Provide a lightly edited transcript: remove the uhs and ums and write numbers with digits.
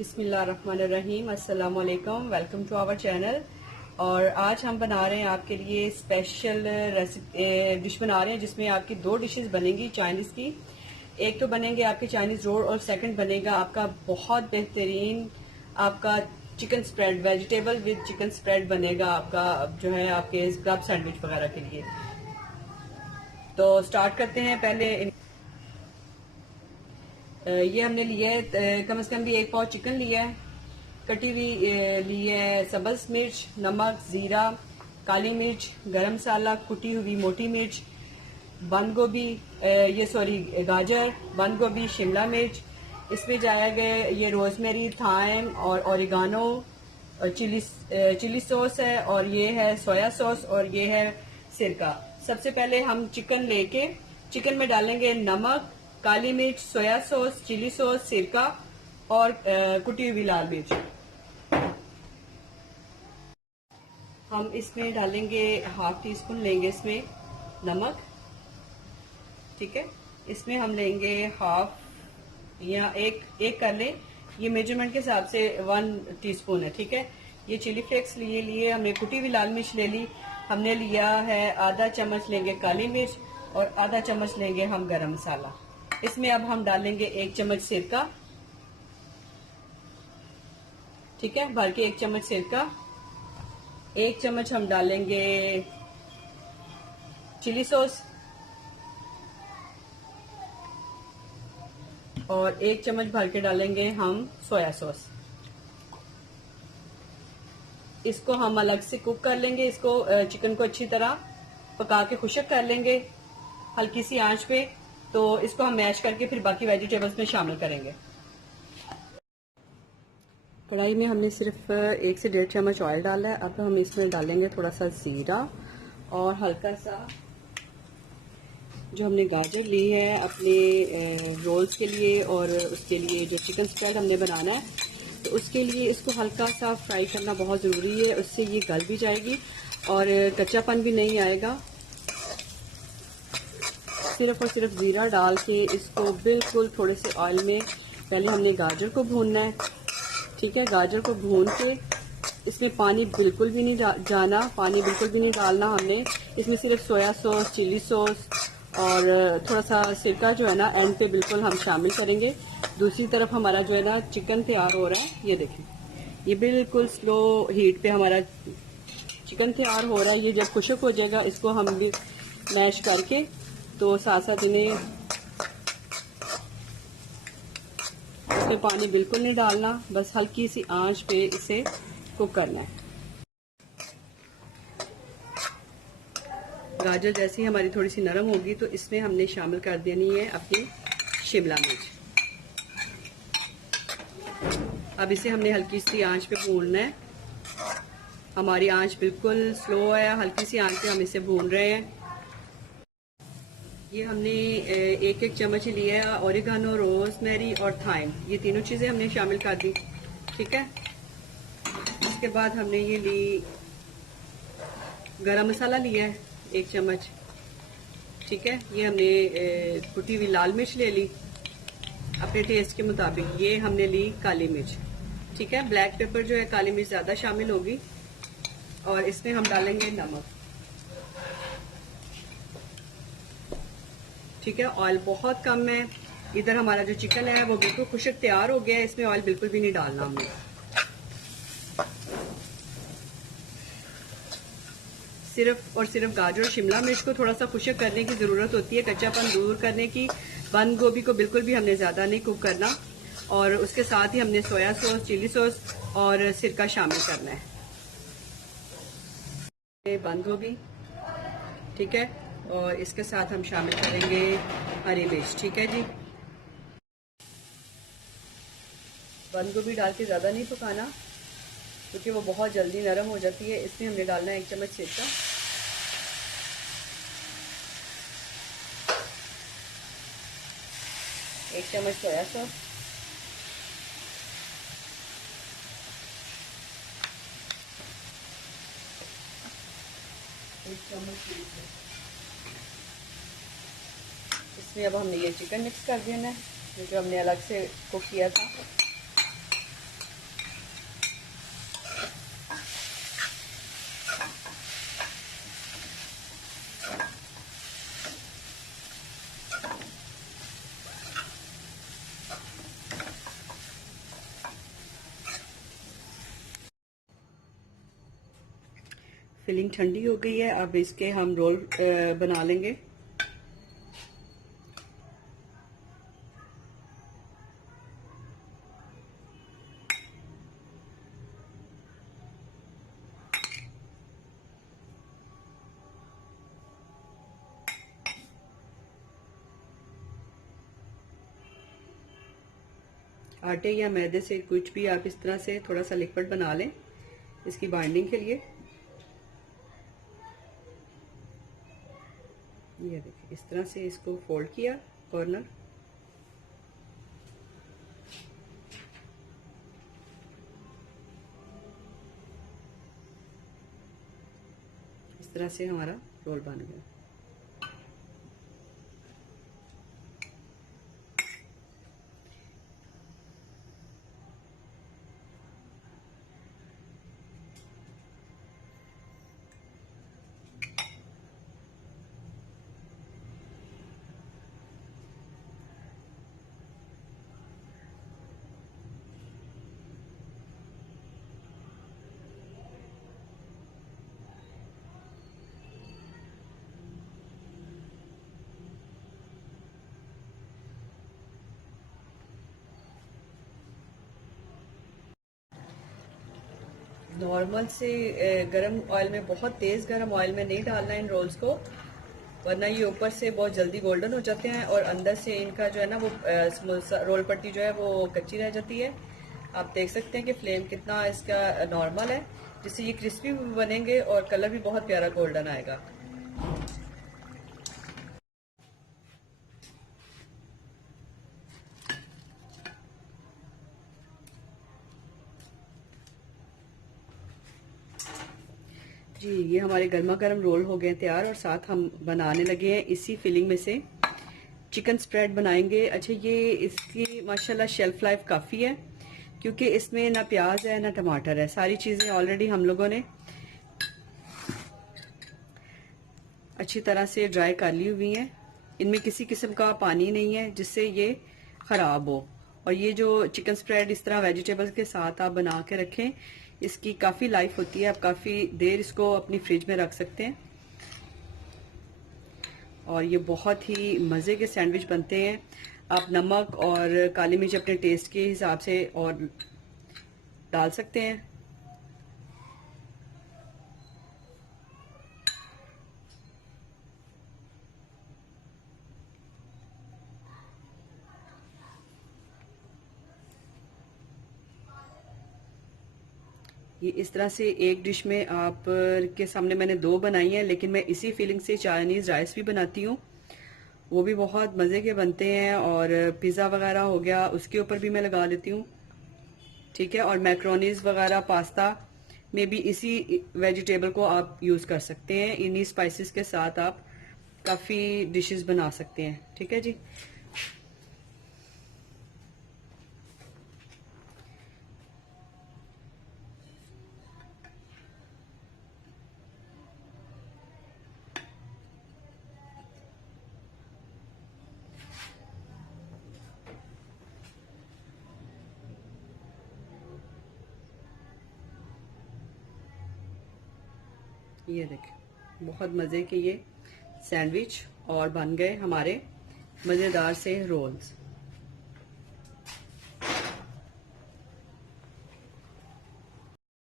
बिस्मिल्लाहिर्रहमानिर्रहीम, अस्सलाम वालेकुम, वेलकम टू आवर चैनल। और आज हम बना रहे हैं आपके लिए स्पेशल डिश बना रहे हैं जिसमें आपकी दो डिशेस बनेंगी चाइनीज़ की। एक तो बनेंगे आपके चाइनीज़ रोल और सेकंड बनेगा आपका बहुत बेहतरीन आपका chicken spread, vegetable with chicken spread बनेगा आपका जो है आपके क्लब सैंडविच वगैरह के लिए। तो स्टार्ट करते हैं। पहले ये हमने लिया है कम से कम भी 1 पाव चिकन लिया है, कटी हुई ली है सब्ज मिर्च, नमक, जीरा, काली मिर्च, गरम मसाला, कुटी हुई मोटी मिर्च, बंद गोभी, गाजर, बंद गोभी, शिमला मिर्च। इसमें जाएगा ये रोजमेरी, थाइम और ओरिगानो, और चिली सॉस है, और ये है सोया सॉस, और ये है सिरका। सबसे पहले हम चिकन लेके चिकन में डालेंगे नमक, काली मिर्च, सोया सॉस, चिली सॉस, सिरका और कुटी हुई लाल मिर्च। हम इसमें डालेंगे हाफ टी स्पून लेंगे इसमें नमक, ठीक है। इसमें हम लेंगे हाफ या एक कर लें, ये मेजरमेंट के हिसाब से 1 टीस्पून है, ठीक है। ये चिली फ्लेक्स लिए हमने कुटी हुई लाल मिर्च ले ली, हमने लिया है आधा चम्मच लेंगे काली मिर्च और आधा चम्मच लेंगे हम गरम मसाला। इसमें अब हम डालेंगे 1 चम्मच सिरका, ठीक है, भर के 1 चम्मच सिरका। 1 चम्मच हम डालेंगे चिली सॉस और 1 चम्मच भर के डालेंगे हम सोया सॉस। इसको हम अलग से कुक कर लेंगे। इसको चिकन को अच्छी तरह पका के खुश्क कर लेंगे हल्की सी आंच पे। तो इसको हम मैश करके फिर बाकी वेजिटेबल्स में शामिल करेंगे। कढ़ाई में हमने सिर्फ 1 से 1.5 चम्मच ऑयल डाला है। अब हम इसमें डालेंगे थोड़ा सा जीरा और हल्का सा जो हमने गाजर ली है अपने रोल्स के लिए और उसके लिए जो चिकन स्प्रेड हमने बनाना है, तो उसके लिए इसको हल्का सा फ्राई करना बहुत ज़रूरी है, उससे ये गल भी जाएगी और कच्चापन भी नहीं आएगा। सिर्फ और सिर्फ ज़ीरा डाल के इसको बिल्कुल थोड़े से ऑयल में पहले हमने गाजर को भूनना है, ठीक है। गाजर को भून के इसमें पानी बिल्कुल भी नहीं जाना, पानी बिल्कुल भी नहीं डालना हमने। इसमें सिर्फ सोया सॉस, चिली सॉस और थोड़ा सा सिरका जो है ना एंड पे बिल्कुल हम शामिल करेंगे। दूसरी तरफ हमारा जो है ना चिकन तैयार हो रहा है, ये देखें, ये बिल्कुल स्लो हीट पे हमारा चिकन तैयार हो रहा है। ये जब खुश्क हो जाएगा इसको हम भी मैश करके तो साथ साथ इन्हें इसमें पानी बिल्कुल नहीं डालना, बस हल्की सी आंच पे इसे कुक करना है। गाजर जैसी हमारी थोड़ी सी नरम होगी तो इसमें हमने शामिल कर देनी है अपनी शिमला मिर्च। अब इसे हमने हल्की सी आंच पे भूनना है। हमारी आंच बिल्कुल स्लो है, हल्की सी आंच पे हम इसे भून रहे हैं। ये हमने 1 चम्मच लिया है ओरिगानो, रोजमेरी और थाइम, ये तीनों चीजें हमने शामिल कर दी, ठीक है। इसके बाद हमने ये ली गरम मसाला लिया है 1 चम्मच, ठीक है। ये हमने कुटी हुई लाल मिर्च ले ली अपने टेस्ट के मुताबिक। ये हमने ली काली मिर्च, ठीक है। ब्लैक पेपर जो है काली मिर्च ज्यादा शामिल होगी। और इसमें हम डालेंगे नमक, ठीक है। ऑयल बहुत कम है। इधर हमारा जो चिकन है वो बिल्कुल खुश्क तैयार हो गया है, इसमें ऑयल बिल्कुल भी नहीं डालना हमने। सिर्फ और सिर्फ गाजर और शिमला मिर्च को थोड़ा सा खुश्क करने की जरूरत होती है, कच्चापन दूर करने की। बंद गोभी को बिल्कुल भी हमने ज्यादा नहीं कुक करना। और उसके साथ ही हमने सोया सॉस, चिली सॉस और सिरका शामिल करना है। बंद गोभी, ठीक है, और इसके साथ हम शामिल करेंगे हरी मिर्च, ठीक है जी। बंद गोभी डाल के ज़्यादा नहीं पकाना क्योंकि वो बहुत जल्दी नरम हो जाती है। इसमें हमने डालना है 1 चम्मच सिरका, 1 चम्मच सोया सॉस, 1 चम्मच चिली सॉस। इसमें अब हमने ये चिकन मिक्स कर देना है जो हमने अलग से कुक किया था। फिलिंग ठंडी हो गई है, अब इसके हम रोल बना लेंगे। आटे या मैदे से कुछ भी आप इस तरह से थोड़ा सा लिक्विड बना लें इसकी बाइंडिंग के लिए। ये देखिए, इस तरह से इसको फोल्ड किया कॉर्नर, इस तरह से हमारा रोल बन गया। नॉर्मल से गरम ऑयल में, बहुत तेज गरम ऑयल में नहीं डालना इन रोल्स को, वरना ये ऊपर से बहुत जल्दी गोल्डन हो जाते हैं और अंदर से इनका जो है ना वो रोल पट्टी जो है वो कच्ची रह जाती है। आप देख सकते हैं कि फ्लेम कितना इसका नॉर्मल है, जिससे ये क्रिस्पी भी बनेंगे और कलर भी बहुत प्यारा गोल्डन आएगा। जी, ये हमारे गर्मा गर्म रोल हो गए तैयार और साथ हम बनाने लगे हैं इसी फिलिंग में से चिकन स्प्रेड बनाएंगे। अच्छा, ये इसकी माशाल्लाह शेल्फ लाइफ काफ़ी है क्योंकि इसमें ना प्याज है ना टमाटर है, सारी चीज़ें ऑलरेडी हम लोगों ने अच्छी तरह से ड्राई कर ली हुई हैं। इनमें किसी किस्म का पानी नहीं है जिससे ये ख़राब हो। और ये जो चिकन स्प्रेड इस तरह वेजिटेबल्स के साथ आप बना के रखें, इसकी काफ़ी लाइफ होती है, आप काफ़ी देर इसको अपनी फ्रिज में रख सकते हैं और ये बहुत ही मज़े के सैंडविच बनते हैं। आप नमक और काली मिर्च अपने टेस्ट के हिसाब से और डाल सकते हैं। ये इस तरह से एक डिश में आप के सामने मैंने 2 बनाई हैं, लेकिन मैं इसी फीलिंग से चाइनीज़ राइस भी बनाती हूँ, वो भी बहुत मज़े के बनते हैं। और पिज़्ज़ा वगैरह हो गया उसके ऊपर भी मैं लगा लेती हूँ, ठीक है। और मैक्रोनीज वगैरह पास्ता में भी इसी वेजिटेबल को आप यूज़ कर सकते हैं। इन्हीं स्पाइसेस के साथ आप काफ़ी डिशेस बना सकते हैं, ठीक है जी। ये देखें, बहुत मज़े के ये सैंडविच और बन गए हमारे मज़ेदार से रोल्स।